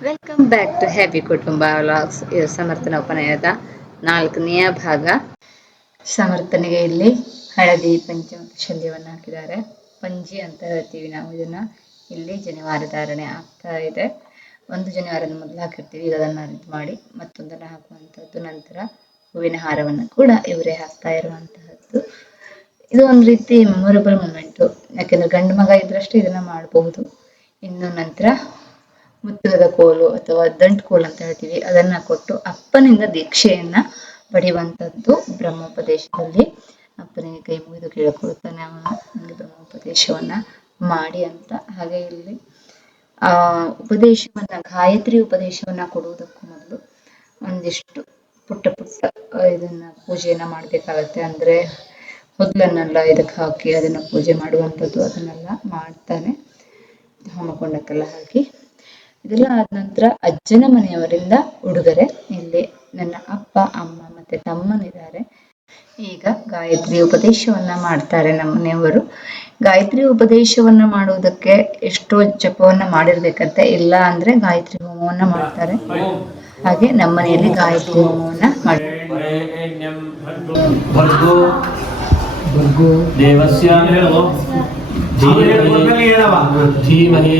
Welcome back to happy ಕುಟುಂಬ vlogs ಇದು ಸಮರ್ಥನ ಉಪನಯದ ನಾಲ್ಕನೆಯ ಭಾಗ. ಸಮರ್ಥನೆಗೆ ಇಲ್ಲಿ ಹಳದಿ ಪಂಚ ಶಲ್ಯವನ್ನು ಹಾಕಿದ್ದಾರೆ. ಪಂಜಿ ಅಂತ ಹೇಳ್ತೀವಿ ನಾವು ಇದನ್ನ. ಇಲ್ಲಿ ಜನಿವಾರ ಧಾರಣೆ ಆಗ್ತಾ ಇದೆ. ಒಂದು ಜನಿವಾರದ ಮೊದಲು ಹಾಕಿರ್ತೀವಿ. ಈಗ ಅದನ್ನು ಇದು ಮಾಡಿ ಮತ್ತೊಂದನ್ನು ಹಾಕುವಂಥದ್ದು ನಂತರ ಹೂವಿನ ಹಾರವನ್ನು ಕೂಡ ಇವರೇ ಹಾಕ್ತಾ ಇರುವಂತಹದ್ದು. ಇದು ಒಂದು ರೀತಿ ಮೆಮೊರೇಬಲ್ ಮೂಮೆಂಟು ಯಾಕೆಂದ್ರೆ ಗಂಡು ಮಗ ಇದ್ರಷ್ಟೇ ಇದನ್ನ ಮಾಡಬಹುದು ಇನ್ನು ನಂತರ ಮುತ್ತುಗದ ಕೋಲು ಅಥವಾ ದಂಟ್ ಕೋಲು ಅಂತ ಹೇಳ್ತೀವಿ, ಅದನ್ನ ಕೊಟ್ಟು ಅಪ್ಪನಿಂದ ದೀಕ್ಷೆಯನ್ನ ಪಡೆಯುವಂತದ್ದು ಬ್ರಹ್ಮೋಪದೇಶದಲ್ಲಿ. ಅಪ್ಪನಿಗೆ ಕೈ ಮುಗಿದು ಕೇಳಿಕೊಳ್ಳುತ್ತಾನೆ ಅವನು ಬ್ರಹ್ಮೋಪದೇಶವನ್ನ ಮಾಡಿ ಅಂತ. ಹಾಗೆ ಇಲ್ಲಿ, ಆ, ಉಪದೇಶವನ್ನ, ಗಾಯತ್ರಿ ಉಪದೇಶವನ್ನ ಕೊಡುವುದಕ್ಕೂ ಮೊದಲು ಒಂದಿಷ್ಟು ಪುಟ್ಟ ಪುಟ್ಟ ಇದನ್ನ ಪೂಜೆಯನ್ನ ಮಾಡ್ಬೇಕಾಗತ್ತೆ. ಅಂದ್ರೆ ಮೊದಲನ್ನೆಲ್ಲ ಇದಕ್ಕೆ ಹಾಕಿ ಅದನ್ನ ಪೂಜೆ ಮಾಡುವಂಥದ್ದು ಅದನ್ನೆಲ್ಲ ಮಾಡ್ತಾನೆ. ಹೋಮಕೊಂಡಕ್ಕೆಲ್ಲ ಹಾಕಿ ಇದೆಲ್ಲ ಆದ ನಂತರ ಅಜ್ಜನ ಮನೆಯವರಿಂದ ಉಡುಗೊರೆ ಇಲ್ಲಿ ನನ್ನ ಅಪ್ಪ, ಅಮ್ಮ ಮತ್ತೆ ತಮ್ಮನಿದ್ದಾರೆ. ಈಗ ಗಾಯತ್ರಿ ಉಪದೇಶವನ್ನ ಮಾಡ್ತಾರೆ ನಮ್ಮ ಮನೆಯವರು. ಗಾಯತ್ರಿ ಉಪದೇಶವನ್ನ ಮಾಡುವುದಕ್ಕೆ ಎಷ್ಟೋ ಜಪವನ್ನ ಮಾಡಿರ್ಬೇಕಂತ. ಇಲ್ಲ ಅಂದ್ರೆ ಗಾಯತ್ರಿ ಹೋಮವನ್ನ ಮಾಡ್ತಾರೆ. ಹಾಗೆ ನಮ್ಮ ಮನೆಯಲ್ಲಿ ಗಾಯತ್ರಿ ಹೋಮವನ್ನ ಮಾಡ್ತಾರೆ. वरेण्यं भर्गो भर्गो देवस्य धीमहि धीमहि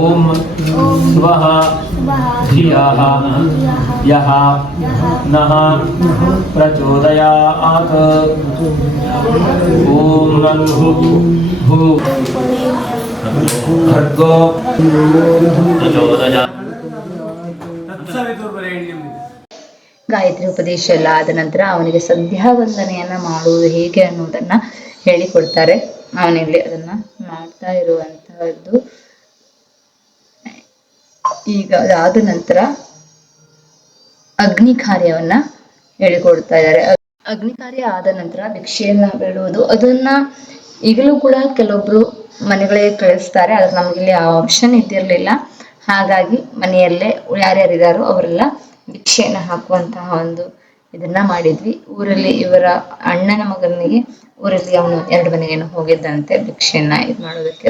ॐ स्वः धियः यः नः प्रचोदयात् ॐ भू भर्गो प्रचोदयात् ಗಾಯತ್ರಿ ಉಪದೇಶ ಎಲ್ಲ ಆದ ನಂತರ ಅವನಿಗೆ ಸಂಧ್ಯಾ ವಂದನೆಯನ್ನ ಮಾಡುವುದು ಹೇಗೆ ಅನ್ನುವುದನ್ನ ಹೇಳಿಕೊಡ್ತಾರೆ ಅವನಿಲ್ಲಿ ಅದನ್ನ ಮಾಡ್ತಾ ಇರುವಂತಹದ್ದು. ಈಗ ಅದಾದ ನಂತರ ಅಗ್ನಿ ಕಾರ್ಯವನ್ನ ಹೇಳಿಕೊಡ್ತಾ ಇದ್ದಾರೆ. ಅಗ್ನಿ ಕಾರ್ಯ ಆದ ನಂತರ ಭಿಕ್ಷೆಯನ್ನ ಬೇಡುವುದು, ಅದನ್ನ ಈಗಲೂ ಕೂಡ ಕೆಲವೊಬ್ರು ಮನೆಗಳಿಗೆ ಕಳಿಸ್ತಾರೆ. ಆದ್ರೆ ನಮಗಿಲ್ಲಿ ಆ ಆಪ್ಷನ್ ಇದ್ದಿರ್ಲಿಲ್ಲ. ಹಾಗಾಗಿ ಮನೆಯಲ್ಲೇ ಯಾರ್ಯಾರಿದಾರೋ ಅವರೆಲ್ಲ ಭಿಕ್ಷೆಯನ್ನ ಹಾಕುವಂತಹ ಒಂದು ಇದನ್ನ ಮಾಡಿದ್ವಿ. ಊರಲ್ಲಿ ಇವರ ಅಣ್ಣನ ಮಗನಿಗೆ ಊರಲ್ಲಿ ಅವನು ಎರಡು ಮನೆಗೇನು ಹೋಗಿದ್ದಂತೆ ಭಿಕ್ಷೆಯನ್ನ ಇದು ಮಾಡೋದಕ್ಕೆ.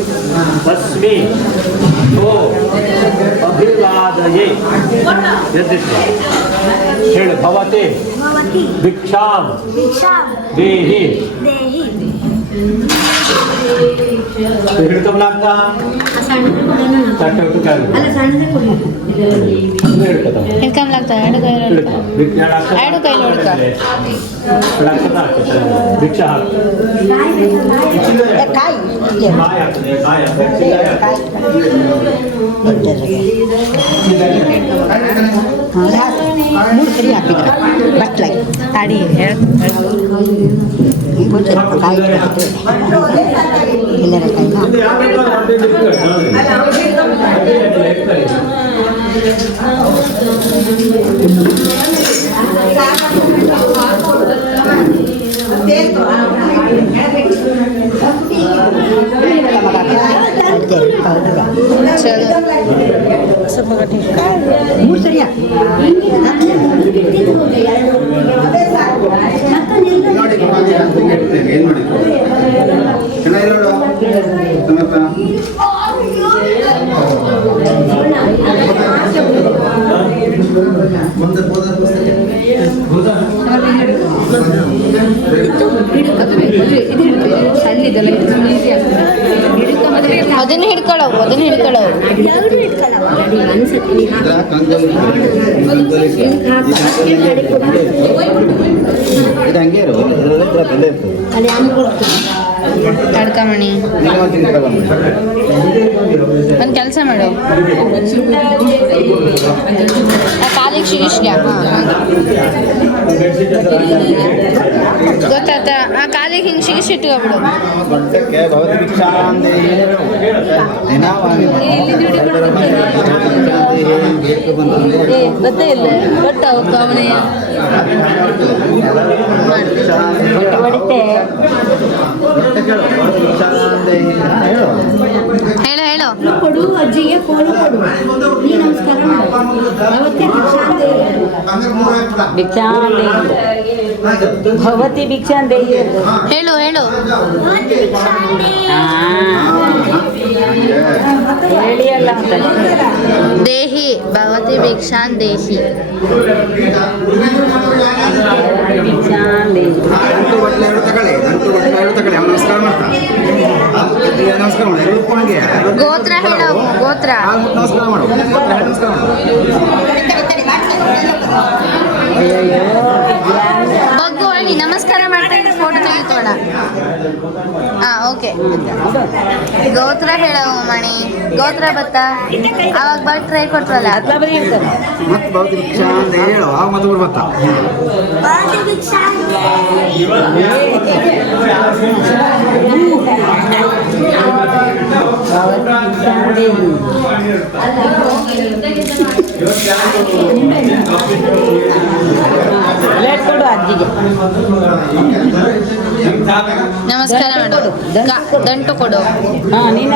ಶರ್ಮ ತಸ್ಮಿ ಓ ಅಭಿವಾದಯೇ ಎದ್ದಿತ್ತು ಹೇಳು ಭವತೆ ಭವತಿ ಭಿಕ್ಷಾಂ ಭಿಕ್ಷಾಂ ದೇಹಿ ದೇಹಿ ಹಿಡ್ಕೊಂಬಲಾಗ್ತಾ ಆ ಸಣ್ಣದು ಕೊಡೋಣ ತಟ್ಟೆ ಹೊತ್ತು ಕಾಲು ಅಲ್ಲ ಸಣ್ಣದೇ ಕೊಡಿ ಹಿಡ್ಕೊತಾವ ಹಿಡ್ಕೊಂಬ್ಲಾಗ್ತದೆ ಎರಡು ಕೈ ಹಿಡ್ಕೊ ಎರಡು ಕೈ ನೋಡ್ಕೊ. ಭಿಕ್ಷಾ ಹಾಕು ಕಾಯಿ ಕಾಯಿ ಹಾಕ್ತದೆ ಕಾಯಿ ಹಾಕ್ತದೆ ಚಿಲ್ಲರೆ ಹಾಕ್ತದೆ. ಮೂರು ಸರಿ ಹಾಕಿದ್ರ ಬಟ್ಲಾಗಿ ತಡಿ ಕಾಯಿ ಎಲ್ಲರ ಕೈ ಮುಂದೆ ಯಾವ ಬೇಕಾದ್ರೂ ಅಡ್ಡಿ ಇಟ್ಕೊಳ್ಳಿ. ಮೂರು ಸರಿ ಹಾಕಿ ಏನ್ ಮಾಡಿದ್ರು ಚೆನ್ನಾಗಿರೋಡು ಅದನ್ನ ಹಿಡ್ಕೊಳವು ಅದನ್ನ ಹಿಡ್ಕೊಳ್ಳೋ. ಎರಡು ಇಟ್ಕೊಳ್ಳವ ಅನ್ಸುತ್ತೆ ನೀ ಇದ್ರ ಕಂಕಲ್ ಕಂಕಲ್ ಇದೆ. ಹಂಗೆ ಇರೋ ಇದರಲ್ಲಿ ಇರ್ತದೆ ಅಲ್ಲಿ ಅಮ್ಮ ಕೊಡ್ತೀನಿ. ತಡ್ಕಮಣಿ. ಒಂದು ಕೆಲಸ ಮಾಡು. ಕಾಲಿಗೆ ಶಿಗಿಸ್ಗೆ ಗೊತ್ತಾತ ಕಾಲಿಗೆ ಹಿಂಗೆ ಶಿಗಿಸಿ ಇಟ್ಕೊಬಿಡು ಗೊತ್ತೇ ಇಲ್ಲ. ಗೊತ್ತ ಅವನೇ? ಹೊಡಿತೆ. ಭಿಕ್ಷಾಂದೇ ಹೇಳು ಹೇಳು. ಹೇಳು ಕೊಡು ಅಜ್ಜಿಗೆ ಫೋನ್ ಕೊಡು. ನೀ ನಮಸ್ಕಾರ ಮಾಡು. ಅವತ್ತೇ ಭಿಕ್ಷಾಂದೇಹಿ ಭವತಿ ಭಿಕ್ಷಾಂದೇಹಿ ಹೇಳು ಹೇಳು ಹೇಳಿ. ಅಲ್ಲ ಅಂತ. ದೇಹಿ ಭವತಿ ಭಿಕ್ಷಾನ್ ದೇಹಿ. ಎರಡು ಗೋತ್ರ. ಹೇಳು ಗೋತ್ರ. ನಮಸ್ಕಾರ ಮಾಡು. Bago ಹೇಳಿ ನಮಸ್ಕಾರ ಮಾಡ್ಕೊಂಡು ಫೋಟೋ ತೆಗಿತೋಣ ಹಾ ಓಕೆ ಗೋತ್ರ ಹೇಳು ಮಣಿ ಗೋತ್ರ ಬತ್ತ? ಅವಾಗ ಬಟ್ ಟ್ರೈ ಕೊಟ್ರಲ್ಲ ಲೇಟ್ ಕೊಡು ಅಜ್ಜಿಗೆ. ನಮಸ್ಕಾರ ಮಾಡು. ದಂಟು ಕೊಡು.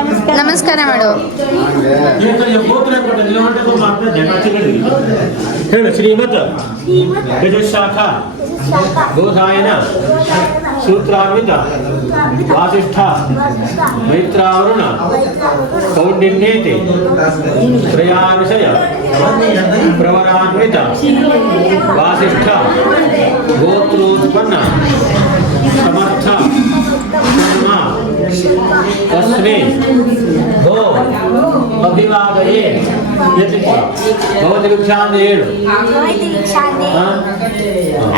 ನಮಸ್ಕಾರ ನಮಸ್ಕಾರ ಮಾಡು. ಹೇಳು ಶ್ರೀಮತ್. ಯಜುಶಾಖ దోషాయన సూత్రాన్విత వాసిష్ఠ మైత్రావరుణ కౌండిన్యేతి త్రయా విషయ ప్రవరాన్విత వాసిష్ఠ గోత్రోత్పన్న సమర్థ తస్మే భో అభివాదయే భవతి ఏడు.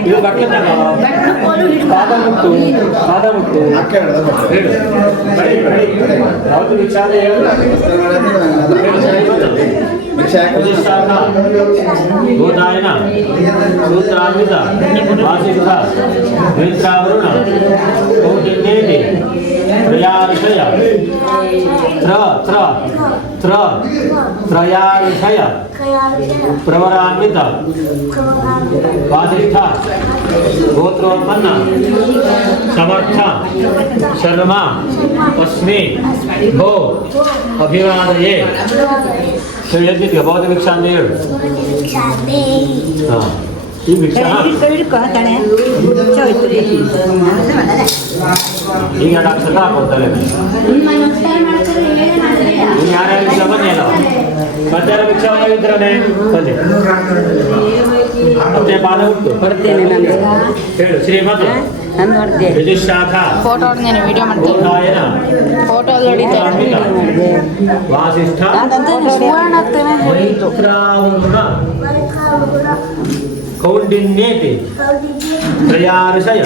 ఇది బట్టలు కాదముట్టు కాదముట్టు. రాజు విచారణ భూతాయన సూత్రాన్విత వాసిద్ధ వేత్రావరుణ 드라야르셔야 들어 들어 들어 드라야르셔야 브라마라미다 와디타 고트로만나 사마타 셔르마 어스미 보 어비라드예 실례지 여보드 믹찬네요 어 ಹೇಳಿದ್ದಿದ್ಯ ಬೌದ್ಧ ಭಿಕ್ಷಾ ಅಂತ ಹೇಳು ಹಾಂ ಈ ಭಿಕ್ಷಾ ಹಿಡ್ಕೊ ಹಿಡ್ಕೊ ತಳೆ ಚೋಯ್ತು ಈಗ ಎರಡು ಅಕ್ಷರ ಹಾಕೋತಾರೆ ನಿಮ್ಮ ನಮಸ್ಕಾರ ಮಾಡ್ತಾರೆ ಹೇಳಿ ಮಾಡ್ತಾರೆ ನೀನು ಯಾರ್ಯಾರು ಭಿಕ್ಷಾ ಬನ್ನಿ ಅಲ್ಲ ಮತ್ತೆ ಯಾರು ಭಿಕ್ಷಾ ಆಗಿದ್ರಾನೆ ಬನ್ನಿ ಮತ್ತೆ ಬಾಲ ಉಂಟು ಕೊಡ್ತೇನೆ ನಾನು ಹೇಳು ಶ್ರೀಮತ್ ನಾನು ನೋಡ್ದೆ ಯಜುಶಾಖ ಫೋಟೋ ಹೊಡ್ದೇನೆ ವಿಡಿಯೋ ಮಾಡ್ತೀನಿ ಗೋದಾಯನ ಫೋಟೋ ಹೊಡಿತೇನೆ ವಾಸಿಷ್ಠ ಸುವರ್ಣ ಆಗ್ತೇನೆ ಮೈತ್ರಾವರುಣ కౌండిన్యేతి త్రయార్షయ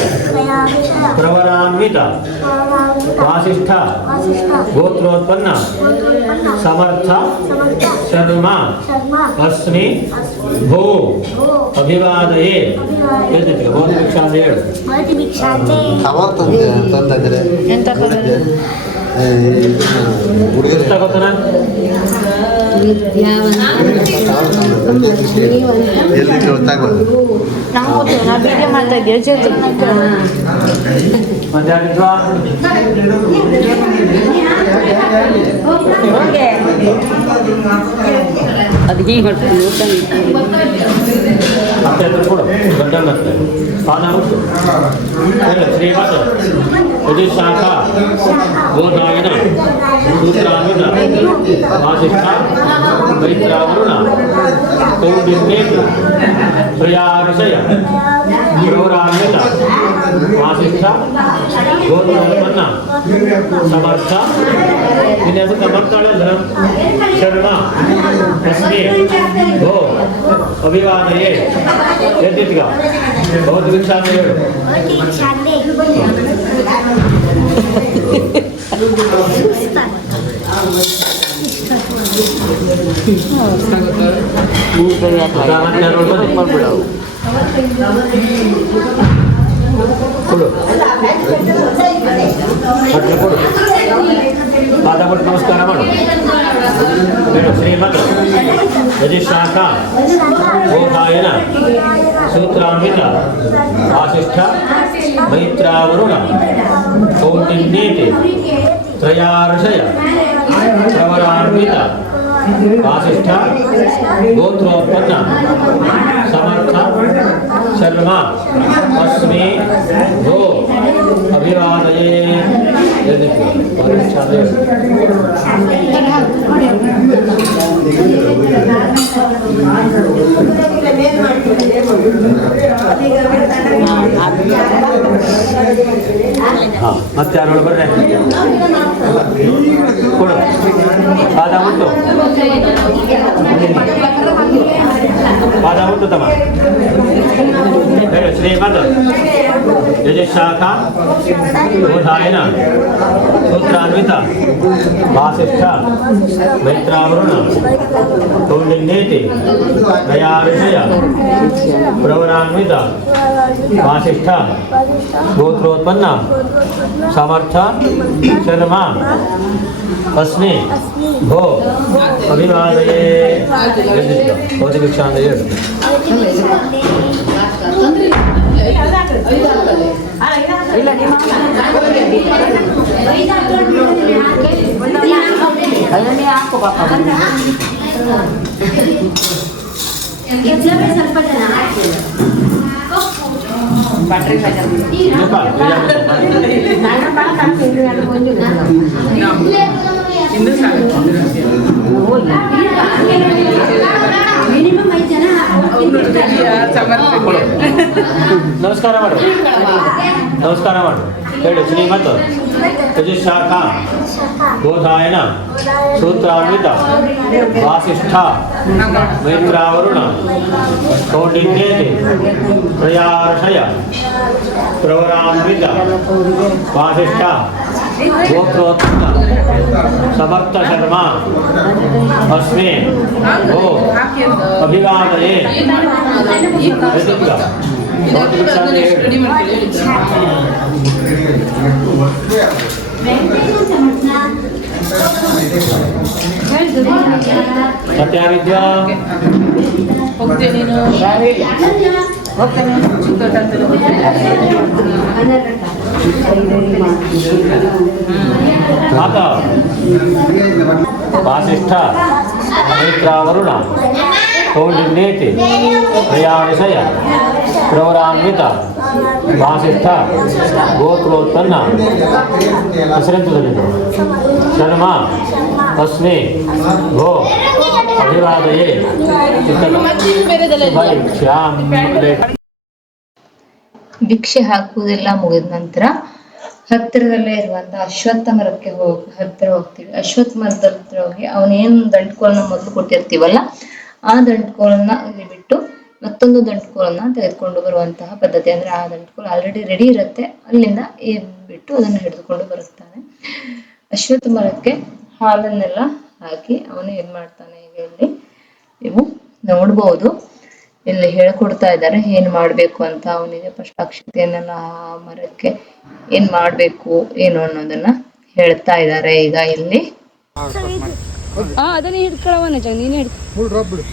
ప్రవరాన్విత వాసిష్ఠ గోత్రోత్పన్న సమర్థ శర్మ అస్మి భూ అభివాదయే ఎంత పుస్తకం ಗೊತ್ತಾಗೋದು ನಾವು ನಾವು ಮಾಡ್ತಾ ಇದ್ದೀವಿ ಜೊತೆ ಅದು ಹೀಗೆ ಊಟ पानामुक्त श्रीमद यदि शाखा। गोदायन सूत्राविद वासिष्ठा। वैत्रावरुण समर्थ। विन्यास का मत काल धर्म शर्मा अस्मे भो अभिवादये यद्यति का बहुत विक्षा में Kalau ಹೇಳು ಸಾಮಾನ್ಯ ನೋಡ್ಬೋದು. ಕೊಡು ಭಟ್ರು ಕೊಡು ಪಾದ ಕೊಟ್ಟು ನಮಸ್ಕಾರ ಮಾಡು ಹೇಳು ಶ್ರೀಮದ್ ಯಜಿಶಾಖ ಗೋಧಾಯನ ಸೂತ್ರಾನ್ವಿತ ವಾಸಿಷ್ಠ ಮೈತ್ರಾವರುಣ ಕೌಂಡಿನ್ಯೇತಿ ತ್ರಯಾರ್ಷಯ ಪ್ರವರಾನ್ವಿತ ವಾಸಿಷ್ಠ ಗೋತ್ರೋತ್ಪನ್ನ ಸಮರ್ಥ ಶರ್ಮ ಅಸ್ಮಿ ಭೋ ಅಭಿವಾದಯೇ. ಹಾ ಮತ್ತೆ ಯಾರು ಬರ್ರೆ? ಕೊಡು. ಪಾದ ಉಂಟು. ಪಾದ ಉಂಟು ತಮ್ಮ. फिर श्रीमद सूत्रान्वित, वासिष्ठ, मैत्रावरुण, कौंडिन्येति दया विषय प्रवरान्वित, वासिष्ठ, गोत्रोत्पन्न, समर्थ, शर्मा, अस्मि, भो, अभिवादये। भवति ಹೇಳು ಅದನ್ನೇ ಹಾಕು ಪಾಪ ಸ್ವಲ್ಪ ಜನ ಇನ್ನಪ್ಪ, ಮಿನಿಮಮ್ ಐದು ಜನ ನಮಸ್ಕಾರ ಮಾಡು ನಮಸ್ಕಾರ ಮಾಡು ಹೇಳು ಶ್ರೀಮತ್ ಯಜುಶಾಖ ಗೋಧಾಯನ ಸೂತ್ರಾನ್ವಿತ ವಾಸಿಷ್ಠ ಮೈತ್ರಾವರುಣ ಕೌಂಡಿನ್ಯೇತಿ ತ್ರಯಾರ್ಷಯ ಪ್ರವರಾನ್ವಿತ ವಾಸಿಷ್ಠ ಗೋತ್ರೋತ್ಪನ್ನ ಸಮರ್ಥ ಶರ್ಮ ಅಸ್ಮಿ ಓ ಅಭಿವಾದಯೇ ಎದ್ದುಗ. ಭೌತಿ ಭಿಕ್ಷಾ ಅಂತ మాత వాసిష్ఠ నేత్రావరుణ కౌండిన్యేతి ప్రయాణిషయ క్రౌరాన్విత వాసిష్ట గోత్రోత్పన్న విశ్రంతుదలిదు శర్మ తస్మే గో అభివాదయే చిత్తం ಭಿಕ್ಷೆ ಹಾಕುವುದೆಲ್ಲ ಮುಗಿದ ನಂತರ ಹತ್ತಿರದಲ್ಲೇ ಇರುವಂತಹ ಅಶ್ವತ್ಥ ಮರಕ್ಕೆ ಹೋಗಿ ಹತ್ತಿರ ಹೋಗ್ತೀವಿ. ಅಶ್ವತ್ಥ ಮರದ ಹತ್ರ ಹೋಗಿ ಅವನೇನು ದಂಟ್ಕೋಲನ್ನ ಮೊದಲು ಕೊಟ್ಟಿರ್ತೀವಲ್ಲ, ಆ ದಂಟ್ಕೋಲನ್ನ ಇಲ್ಲಿ ಬಿಟ್ಟು ಮತ್ತೊಂದು ದಂಟ್ಕೋಲನ್ನ ತೆಗೆದುಕೊಂಡು ಬರುವಂತಹ ಪದ್ಧತಿ. ಅಂದ್ರೆ ಆ ದಂಟ್ಕೋಲ್ ಆಲ್ರೆಡಿ ರೆಡಿ ಇರುತ್ತೆ, ಅಲ್ಲಿಂದ ಬಿಟ್ಟು ಅದನ್ನು ಹಿಡಿದುಕೊಂಡು ಬರುತ್ತಾನೆ. ಅಶ್ವತ್ಥ ಮರಕ್ಕೆ ಹಾಲನ್ನೆಲ್ಲ ಹಾಕಿ ಅವನು ಏನ್ ಮಾಡ್ತಾನೆ ಈಗ ಇಲ್ಲಿ? ನೀವು ನೋಡ್ಬೋದು. ಇಲ್ಲಿ ಹೇಳ್ಕೊಡ್ತಾ ಇದ್ದಾರೆ ಏನ್ ಮಾಡ್ಬೇಕು ಅಂತ ಅವನಿಗೆ ಫಸ್ಟ್ ಆ ಮರಕ್ಕೆ ಏನ್ ಮಾಡ್ಬೇಕು ಏನು ಅನ್ನೋದನ್ನ ಹೇಳ್ತಾ ಇದ್ದಾರೆ ಈಗ ಇಲ್ಲಿ. ಆ ಅದನ್ನ ಹಿಡ್ಕೊಳವನ ಜಂಗ್ ನೀನೇ ಹಿಡ್ಕೊ. ಫುಲ್ ಡ್ರಾಪ್ ಬಿಡು.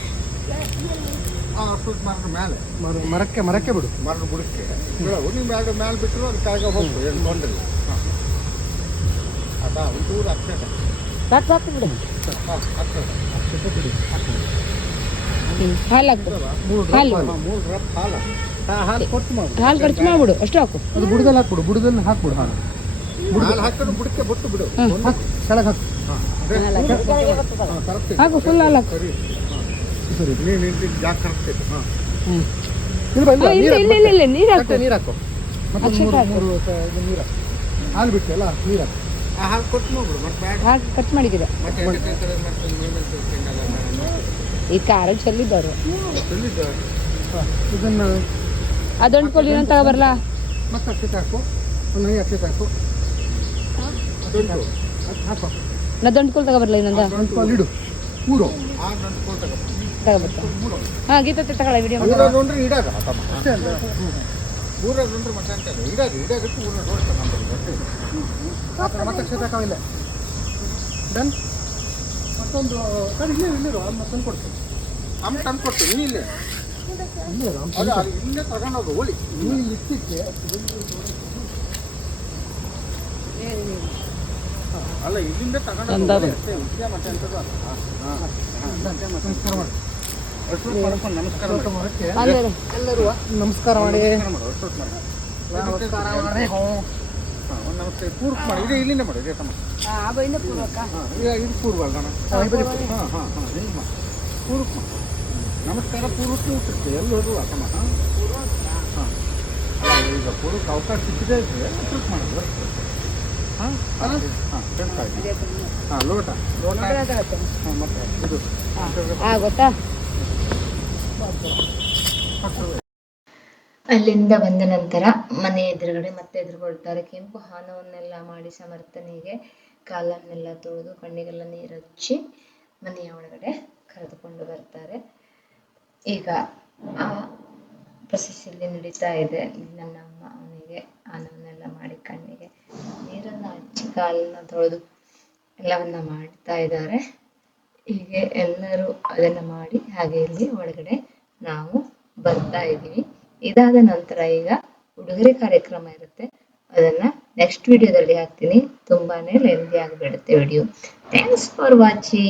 ಆ ಫುಲ್ ಮರದ ಮೇಲೆ. ಮರ ಮರಕ್ಕೆ ಮರಕ್ಕೆ ಬಿಡು. ಮರ ಬುಡಕ್ಕೆ ಬಿಡು ನೀವು ಮ್ಯಾಲೆ ಮೇಲೆ ಬಿಟ್ಟರು ಅದು ಕೆಳಗೆ ಹೋಗ್ತು ಏನು ತೊಂದರೆ ಅದ ಒಂಚೂರು ಅಕ್ಷತೆ ಬಿಡು. ಹಾ ಅಕ್ಷತೆ ಅಕ್ಷತೆ ಬಿಡಿ. ಹ್ಮ್ ಹಾಲು ಹಾಕ್ಬಿಡು. ಹಾಲು. ಹಾಲು ಹಾ ಹಾಲು ಕೊಟ್ಟು ಮಾಡು. ಹಾಲು ಖರ್ಚು ಮಾಡ್ಬಿಡು ಅಷ್ಟು ಹಾಕು. ಅದು ಬುಡದಲ್ಲಿ ಹಾಕ್ಬಿಡು ಬುಡದಲ್ಲಿ ಹಾಕ್ಬಿಡು ಹಾಲು. ಹಾಕು ಫುಲ್ ಹಾಲು ಹಾಕು. ಇಲ್ಲ ಇಲ್ಲ ಹಾ, ಇಲ್ಲ ನೀರು ಹಾಕು. ನೀರು ಹಾಕು. ಹಾಲು ಬಿಟ್ಟು ಅಲ್ಲ ನೀರು ಹಾಕು. ಹಾಲು ಕಟ್ ಮಾಡಿದ್ದೀರ? ಈ ಕಾರ ಚೆಲ್ಲಿದ್ದಾರೆ ಇದನ್ನು ಅದೊಂದು ಕೋಲಿ ಇನ್ನೊಂದು ತಗೊಬರ್ಲಾ ಮತ್ತೆ ಅಕ್ಕಿ ಸಾಕು. ಒಂದು ಅಕ್ಕಿ ಅಕ್ಷತೆ ಹಾಕು ಅದೊಂದು ಅದು ಹಾಕು ನಾ ದಂಡು ಕೋಲ್ ತಗೊಬರ್ಲ ಇನ್ನೊಂದು? ಇಡು. ಮೂರು ತಗೊಬರ್ತಾ ಹಾ ತಗೊಳ್ಳ ವಿಡಿಯೋ ಊರಾಗ ನೋಡ್ರಿ ಇಡಾಗ ತಮ್ಮ ಅಷ್ಟೇ ಅಲ್ಲ. ಊರಾಗ ನೋಡ್ರಿ ಮತ್ತೆ ಅಂತ ಇಡಾಗ ಇಡಾಗ ಇಟ್ಟು ಊರಾಗ ನೋಡ್ತಾರೆ ನಮ್ಮ ಮತ್ತೆ ಅಕ್ಷತೆ ಹಾಕಾವಿಲ್ಲ ಡನ್ ಮತ್ತೊಂದು ಕಡಿಮೆ ಇಲ್ಲೇ ಇಲ್ಲಿರು ಅದು ಮತ್ತೊಂದು ಕೊಡ್ತೀನಿ. ಅಮ್ಮ ತಂದು ಕೊಡ್ತೀನಿ ನೀ ಇಲ್ಲೇ. ಅದು ಅದು ಇಲ್ಲೇ ತಗೊಂಡೋದು ಹೋಗಿ ನೀ ಇಲ್ಲಿ ಇಟ್ಟಿದ್ದೆ ಹಾ, ಅಲ್ಲ ಇಲ್ಲಿಂದ ತಗೊಂಡು. ನಮಸ್ಕಾರ ಮಾಡಿ. ನಮಸ್ಕಾರ ಮಾಡಿ. ನಮಸ್ಕಾರ ಮಾಡಿ. ನಮಸ್ಕಾರ ಮಾಡಿ ಹ್ಞೂ ಹಾಂ ಒಂದು ನಮಸ್ತೆ ಪೂರ್ಕ್ ಮಾಡಿ ಇದೇ ಇಲ್ಲಿಂದ ಮಾಡಿ ಇದೇ ತಮ್ಮ ಹಾಂ ಈಗ ಇದು ಪೂರ್ವ ಅಲ್ಲ ಹಾಂ ಹಾಂ ಹಾಂ ಹಿಂಗೆ ಮಾಡಿ ಪೂರ್ಕ್ ಮಾಡಿ ನಮಸ್ಕಾರ ಪೂರ್ವಕ್ಕೆ ಹುಟ್ಟುತ್ತೆ ಎಲ್ಲರೂ ತಮ್ಮ ಹಾಂ ಹಾಂ ಅಲ್ಲ ಈಗ ಪೂರ್ವಕ್ಕೆ ಅವಕಾಶ ಸಿಕ್ಕಿದೆ ಇದ್ರೆ ಪೂರ್ಕ್ ಮಾಡೋದು ಹಾಂ ಹಾಂ ಹಾಂ ಹಾಂ ಲೋಟ ಲೋಟ ಹಾಂ ಮತ್ತೆ ಇದು ಹಾ ಗೊತ್ತಾ ಅಲ್ಲಿಂದ ಬಂದ ನಂತರ ಮನೆ ಎದುರುಗಡೆ ಮತ್ತೆ ಎದುರುಗೊಳ್ತಾರೆ ಕೆಂಪು ಹಾನವನ್ನೆಲ್ಲ ಮಾಡಿ ಸಮರ್ಥನಿಗೆ ಕಾಲನ್ನೆಲ್ಲ ತೊಳೆದು ಕಣ್ಣಿಗೆಲ್ಲ ನೀರು ಹಚ್ಚಿ ಮನೆಯ ಒಳಗಡೆ ಕರೆದುಕೊಂಡು ಬರ್ತಾರೆ. ಈಗ ಆ ಪ್ರಶಸ್ತಿಯಲ್ಲಿ ನಡೀತಾ ಇದೆ. ನನ್ನ ಅಮ್ಮ ಅವನಿಗೆ ಆನವನ್ನೆಲ್ಲ ಮಾಡಿ ಕಣ್ಣಿಗೆ ನೀರನ್ನು ಹಚ್ಚಿ ಕಾಲನ್ನ ತೊಳೆದು ಎಲ್ಲವನ್ನ ಮಾಡ್ತಾ ಇದ್ದಾರೆ. ಹೀಗೆ ಎಲ್ಲರೂ ಅದನ್ನು ಮಾಡಿ ಹಾಗೆ ಇಲ್ಲಿ ಒಳಗಡೆ ನಾವು ಬರ್ತಾ ಇದ್ದೀವಿ. ಇದಾದ ನಂತರ ಈಗ ಉಡುಗೊರೆ ಕಾರ್ಯಕ್ರಮ ಇರುತ್ತೆ. ಅದನ್ನ ನೆಕ್ಸ್ಟ್ ವಿಡಿಯೋದಲ್ಲಿ ಹಾಕ್ತೀನಿ. ತುಂಬಾನೇ ಲೆಂದಿ ಆಗಿಬಿಡುತ್ತೆ ವಿಡಿಯೋ ಥ್ಯಾಂಕ್ಸ್ ಫಾರ್ ವಾಚಿಂಗ್